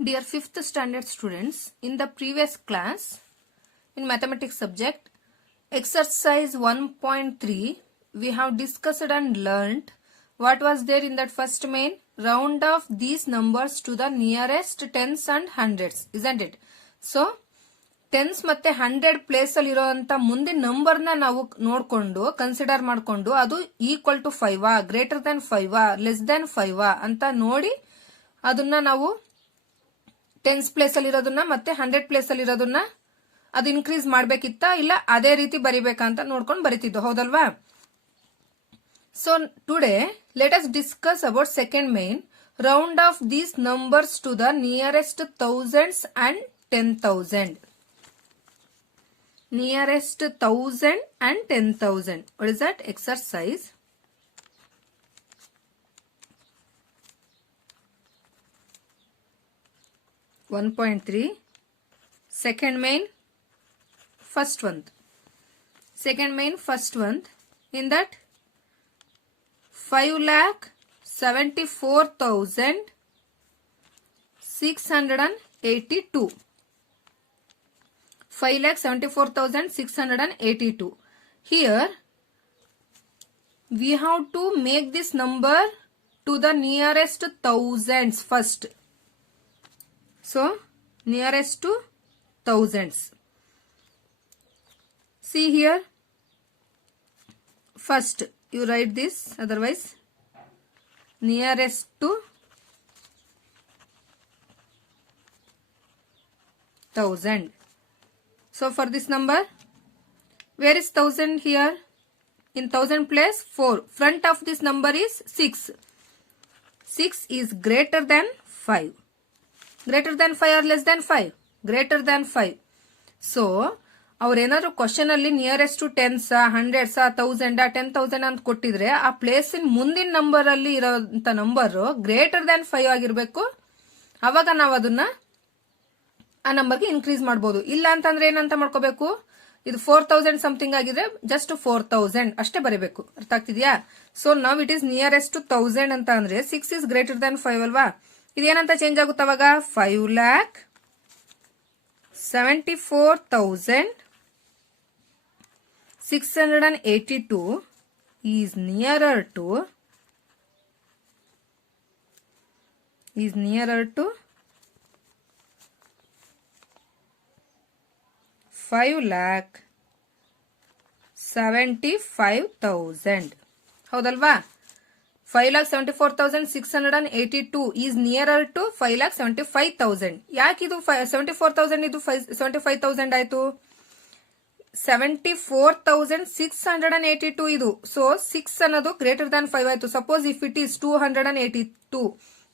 Dear 5th standard students, in the previous class, in mathematics subject, exercise 1.3, we have discussed and learnt what was there in that first main. Round off these numbers to the nearest tens and hundreds, isn't it? So, tense ಮತ್ತೆ 100 place ಅಲ್ಲಿ ಇರೋಂತ ಮುಂದಿನ number ನ ನಾವು ನೋಡ್ಕೊಂಡು consider ಮಾಡ್ಕೊಂಡು ಅದು equal to 5 greater than 5 less than 5 ಅಂತ ನೋಡಿ ಅದನ್ನ ನಾವು ಟೆನ್ಸ್ ಪ್ಲೇಸ್ ಅಲ್ಲಿ ಇರೋದನ್ನ ಮತ್ತೆ 100 ಪ್ಲೇಸ್ ಅಲ್ಲಿ ಇರೋದನ್ನ ಅದು ಇನ್ಕ್ರೀಸ್ ಮಾಡ್ಬೇಕಿತ್ತ ಇಲ್ಲ ಅದೇ ರೀತಿ ಬರಿಬೇಕಂತ ನೋಡ್ಕೊಂಡು ಬರಿತಿದ್ದು, ಹೌದಲ್ವಾ? So today let us discuss about second main. Round off these numbers to the nearest thousands and 10,000. Nearest 1000 and 10,000. What is that? Exercise 1.3. Second main, first one. Second main, first one. In that 5,74,682. 5,74,682. Here we have to make this number to the nearest thousands first. So nearest to thousands. See here, first you write this, otherwise nearest to thousand. So for this number, where is 1000 here? In 1000 place 4. Front of this number is 6. 6 is greater than 5. Greater than 5 or less than 5? Greater than 5. So, ಅವ್ರೇನಾದ್ರು question ಅಲ್ಲಿ nearest to tense, hundreds, 1000, 10,000 ಅಂತ ಕೊಟ್ಟಿದ್ರೆ ಆ place ಮುಂದಿನ number ಅಲ್ಲಿ ಇರೋಂತ number greater than 5 ಆಗಿರ್ಬೇಕು. ಅವಾಗ ನಾವು ಅದನ್ನ ಆ ನಂಬರ್ಗೆ ಇನ್ಕ್ರೀಸ್ ಮಾಡಬಹುದು. ಇಲ್ಲ ಅಂತಂದ್ರೆ ಏನಂತ ಮಾಡ್ಕೋಬೇಕು, ಇದು 4000 ಸಮಥಿಂಗ್ ಆಗಿದ್ರೆ ಜಸ್ಟ್ 4000 ಅಷ್ಟೇ ಬರೀಬೇಕು. ಅರ್ಥ ಆಗ್ತಿದ್ಯಾ? ಸೊ ನಾವ್ ಇಟ್ ಇಸ್ ನಿಯರೆಸ್ಟ್ ಟು 1000 ಅಂತ ಅಂದ್ರೆ 6 ಇಸ್ ಗ್ರೇಟರ್ ದನ್ 5 ಅಲ್ವಾ? ಇದೇನಂತ ಚೇಂಜ್ ಆಗುತ್ತೆ ಅವಾಗ? 5,74,682 ಈಸ್ ನಿಯರರ್ ಟು 5,75,000. ಹೌದಲ್ವಾ? 5,74,682 ಈಸ್ ನಿಯರರ್ ಟು 5,75,000. ಯಾಕಿದು 74,000 ಇದು 75,000 ಆಯ್ತು? 74,682 ಇದು. ಸೊ 6 ಅನ್ನೋದು ಗ್ರೇಟರ್ ದ್ಯಾನ್ 5 ಆಯ್ತು. ಸಪೋಸ್ ಇಫ್ ಇಟ್ ಈಸ್ 282,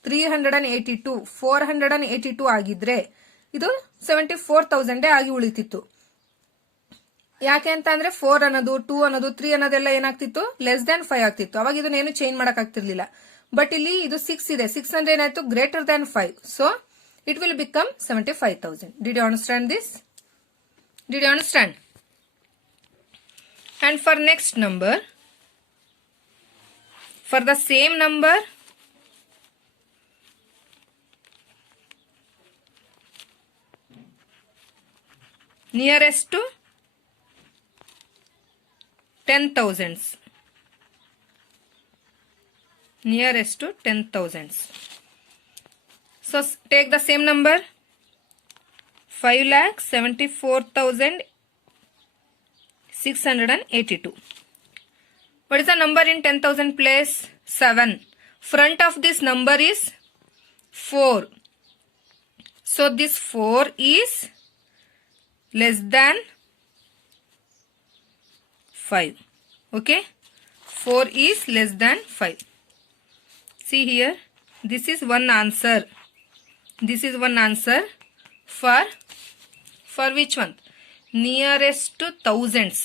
382, 482 ಆಗಿದ್ರೆ ಇದು 74,000 ಆಗಿ ಉಳಿತಿತ್ತು. ಯಾಕೆ ಅಂತ ಅಂದ್ರೆ 4 ಅನ್ನೋದು, 2 ಅನ್ನೋದು, 3 ಅನ್ನೋದೆಲ್ಲ ಏನಾಗ್ತಿತ್ತು? ಲೆಸ್ ದ್ಯಾನ್ 5 ಆಗ್ತಿತ್ತು. ಅವಾಗ ಇದನ್ನೇನು ಚೇಂಜ್ ಮಾಡಕ್ ಆಗ್ತಿರ್ಲಿಲ್ಲ. ಬಟ್ ಇಲ್ಲಿ ಇದು 6 ಇದೆ. 6 ಅಂದ್ರೆ ಏನಾಯ್ತು? Greater than 5. So it will become 75,000. Did you understand this? Did you understand? And for next number, for the same number, nearest to 10,000s. Nearest to 10,000s. So take the same number, 5,74,682. What is the number in 10,000 place? 7. Front of this number is 4. So this 4 is less than 5. Okay, 4 is less than 5. See here, this is one answer. This is one answer for which one? Nearest to thousands.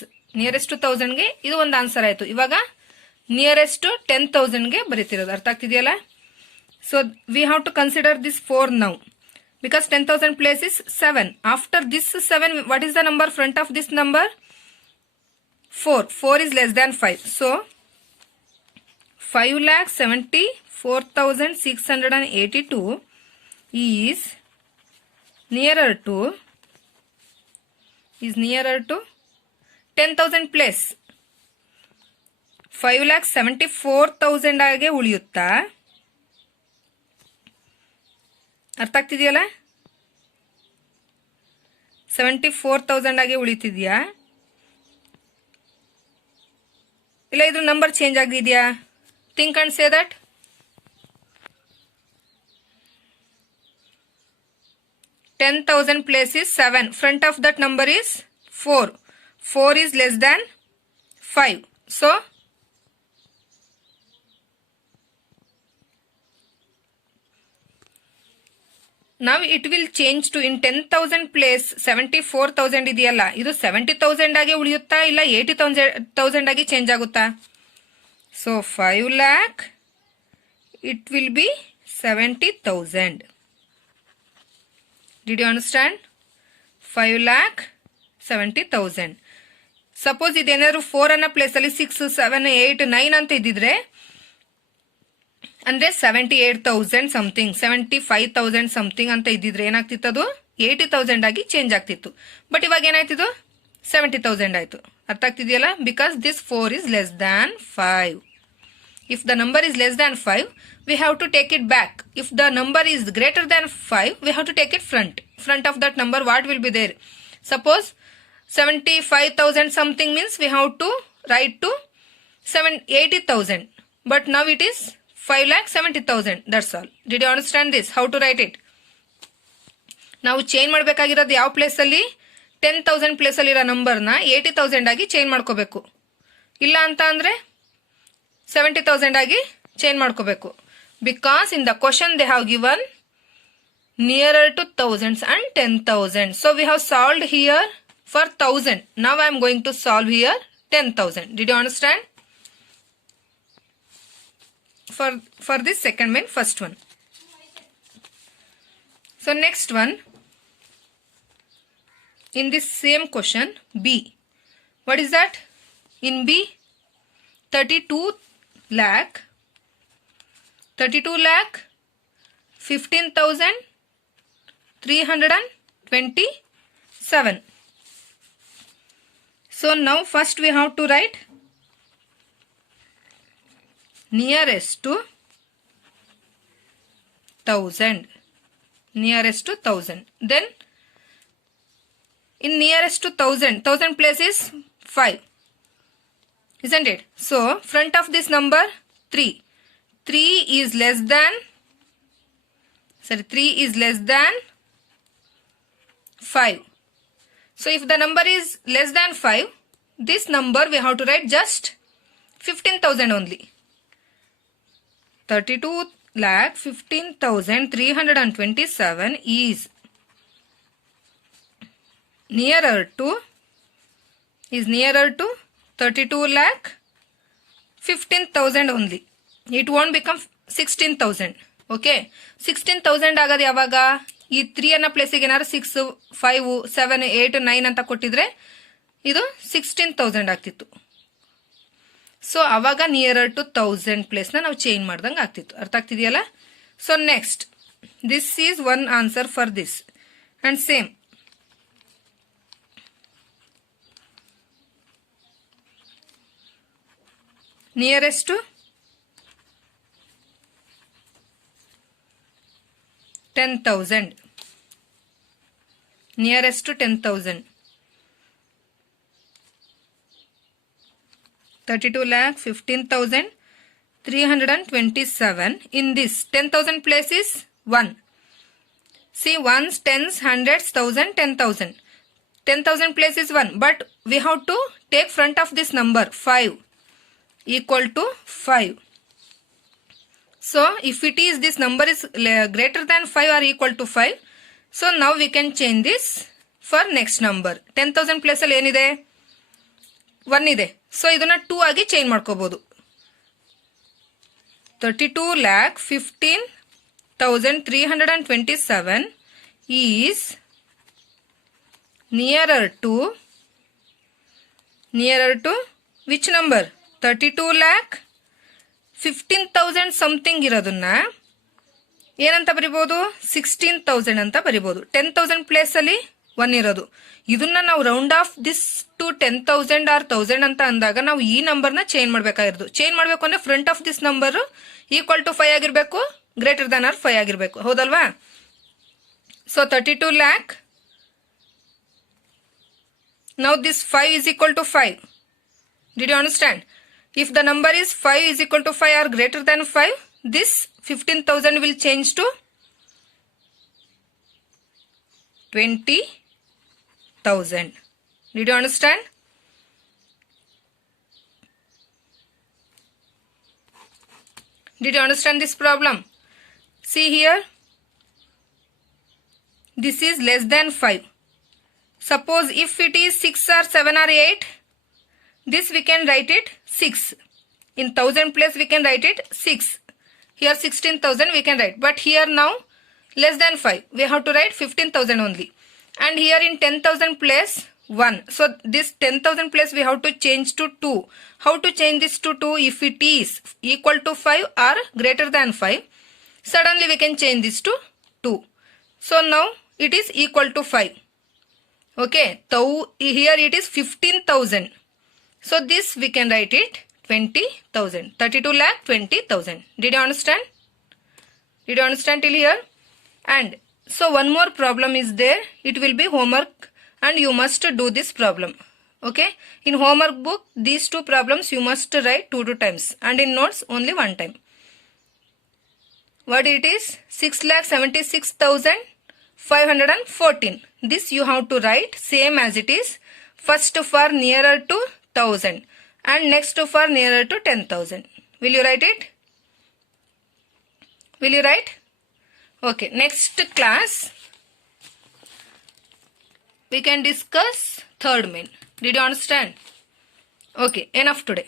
Nearest to 1000 ಗೆ ಇದು ಒಂದು answer ಆಯ್ತು. ಇವಾಗ nearest to 10,000 ಗೆ ಬರೀತಿರೋದು. ಅರ್ಥ ಆಗ್ತಿದೆಯಲ್ಲ? So we have to consider this 4 now. Because 10,000 place is 7. After this 7, what is the number front of this number? 4. 4 is less than 5. So 5,74,682 is nearer to is nearer to 10,000 plus 5,74,000 ಆಗಿ ಉಳಿಯುತ್ತಾ? ಅರ್ಥ ಆಗ್ತಿದೆಯಲ್ಲ? 74,000 ಆಗಿ ಉಳಿತಿದ್ಯಾ ಇಲ್ಲ ಇದ್ರ number change ಆಗಿದೆಯಾ? Think and say that. $10,000 plus is 7. Front of that number is 4. 4 is less than 5. So, now it will change to in 10,000 place 74,000 ಇದೆಯಲ್ಲ, ಇದು 70,000 ಆಗಿ ಉಳಿಯುತ್ತಾ ಇಲ್ಲ 80,000 ಆಗಿ ಚೇಂಜ್ ಆಗುತ್ತಾ? So 5 lakh it will be 70,000. Did you understand? 5,70,000. Suppose ಇದೇನಾದ್ರು 4 ಅನ್ನೋ place ಅಲ್ಲಿ 6, 7, 8, 9 ಅಂತ ಇದ್ದಿದ್ರೆ ಅಂದ್ರೆ 78,000 ಸಮಥಿಂಗ್ 75,000 ಸಮಥಿಂಗ್ ಅಂತ ಇದ್ದಿದ್ರೆ ಏನಾಗ್ತಿತ್ತು? ಅದು 80,000 ಆಗಿ ಚೇಂಜ್ ಆಗ್ತಿತ್ತು. ಬಟ್ ಇವಾಗ ಏನಾಯ್ತಿದು 70,000 ಆಯ್ತು. ಅರ್ಥ ಆಗ್ತಿದೆಯಲ್ಲ? Because this 4 is less than 5. If the number is less than 5, we have to take it back. If the number is greater than 5, we have to take it front. Front of that number, what will be there? Suppose 75,000 something means we have to write to 80,000. But now it is 5,70,000. That's all. Did you understand this? How to write it? ನಾವು change ಮಾಡಬೇಕಾಗಿರೋದು ಯಾವ place ಅಲ್ಲಿ? 10,000 place ಅಲ್ಲಿ ಇರೋ ನಂಬರ್ನ 80,000 ಆಗಿ change ಮಾಡ್ಕೋಬೇಕು. ಇಲ್ಲ ಅಂತ ಅಂದ್ರೆ 70,000 ಆಗಿ ಚೇಂಜ್ ಮಾಡ್ಕೋಬೇಕು. Because in the question they have given nearer to thousands and 10,000. So we have solved here for 1,000. Now I am going to solve here 10,000. Did you understand? For this second main first one. So next one, in this same question B, what is that? In B, 32 lakh 15,327. So now first we have to write nearest to 1,000. Nearest to 1,000. Then in nearest to 1,000 place is 5. Isn't it? So front of this number 3. 3 is less than 5. So if the number is less than 5, this number we have to write just 15,000 only. 32,15,327 is nearer to 32,15,000 only. It won't become 16,000. Okay, 16,000 ಆಗದ ಯಾವಾಗ? ಈ 3 ಅನ್ನೋ ಪ್ಲೇಸಿಗೆ ಏನಾದ್ರು 6, 5, 7, 8, 9 ಅಂತ ಕೊಟ್ಟಿದ್ರೆ ಇದು 16,000 ಆಗ್ತಿತ್ತು. ಸೊ ಅವಾಗ ನಿಯರರ್ ಟು 1,000 ಪ್ಲೇಸ್ನ ನಾವು ಚೇಂಜ್ ಮಾಡ್ದಂಗೆ ಆಗ್ತಿತ್ತು. ಅರ್ಥ ಆಗ್ತಿದೆಯಲ್ಲ? So next, this is one answer for this. And same nearest to 10,000. Nearest to 10,000. 32,15,327. In this 10,000 place is 1. See, ones, tens, hundreds, thousand, 10,000. 10,000 place is 1. But we have to take front of this number 5 equal to 5. So if it is this number is greater than 5 or equal to 5, so now we can change this for next number. 10,000 place ಅಲ್ಲಿ ಏನಿದೆ? 1 ಇದೆ. So ಇದನ್ನ 2 ಆಗಿ change ಮಾಡ್ಕೋಬಹುದು. 32,15,327 is nearer to which number? 32,15,000 something ಇರೋದನ್ನ ಏನಂತ ಬರಿಬಹುದು 16,000 ಅಂತ ಬರಿಬಹುದು 10,000 place ಅಲ್ಲಿ 1 ಇರೋದು ಇದನ್ನ ನಾವು round off this to 10,000 or 1000 ಅಂತ ಅಂದಾಗ ನಾವು ಈ ನಂಬರ್ ನ ಚೇಂಜ್ ಮಾಡಬೇಕಾಗಿರೋದು ಚೇಂಜ್ ಮಾಡಬೇಕು ಅಂದ್ರೆ front of this number equal to 5 ಆಗಿರಬೇಕು ಗ್ರೇಟರ್ ದನ್ ಆರ್ 5 ಆಗಿರಬೇಕು ಹೌದಲ್ವಾ so 32 lakh now this 5 is equal to 5 did you understand if the number is 5 is equal to 5 or greater than 5 this 15,000 will change to 20,000 did you understand did you understand this problem see here this is less than 5 suppose if it is 6 or 7 or 8 this we can write it 6 in 1000 place we can write it 6 here 16,000 we can write but here now less than 5 we have to write 15,000 only and here in 10,000 place 1 so this 10,000 place we have to change to 2 how to change this to 2 if it is equal to 5 or greater than 5 suddenly we can change this to 2 so now it is equal to 5 okay so here it is 15,000 so this we can write it 20,000 32 lakh 20,000 did you understand till here and so one more problem is there it will be homework and you must do this problem okay in homework book these two problems you must write 2 times and in notes only 1 time what it is 6,76,514 this you have to write same as it is first for nearer to 1000 and next for nearer to 10,000 will you write it will you write okay next class we can discuss third main did you understand okay enough today